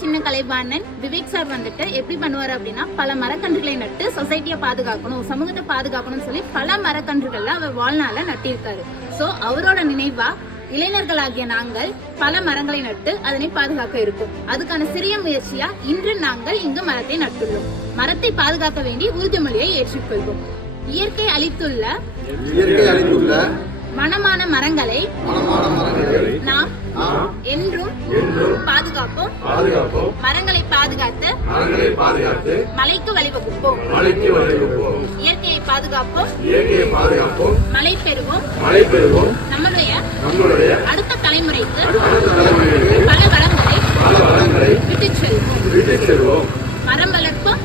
சின்ன கலைவாணன் விவேக் சார் வந்துட்டு எப்படி பண்ணுவார் அப்படின்னா, பல மரக்கன்றுகளை நட்டு சொசைட்டியை பாதுகாக்கணும், சமூகத்தை பாதுகாக்கணும்னு சொல்லி பல மரக்கன்றுகள்ல அவர் வாழ்நாள நட்டிருக்காரு. ஸோ அவரோட நினைவா இளைஞர்களாகிய நாங்கள் பல மரங்களை நட்டு அதனை பாதுகாக்க இருக்கும். அதுக்கான சிறிய முயற்சியா இன்று நாங்கள் இங்கு மரத்தை நட்டுள்ளோம். மரத்தை பாதுகாக்க வேண்டி உறுதிமொழியை ஏற்றுக்கொள்வோம். இயற்கை அளித்துள்ள மனமான மரங்களை நாம் என்றும் பாதுகாப்போம். மரங்களை பாதுகாத்து மழைக்கு வழிவகுப்போம். இயற்கையை பாதுகாப்போம், மழை பெறுவோம். நம்மளுடைய அடுத்த தலைமுறைக்கு பல வளங்களை விட்டுச் செல்வோம். மரம் வளர்ப்போம்,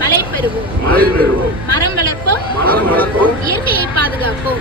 மழை பெறுவோம். மரம் வளர்ப்போம், இயற்கையை பாதுகாப்போம்.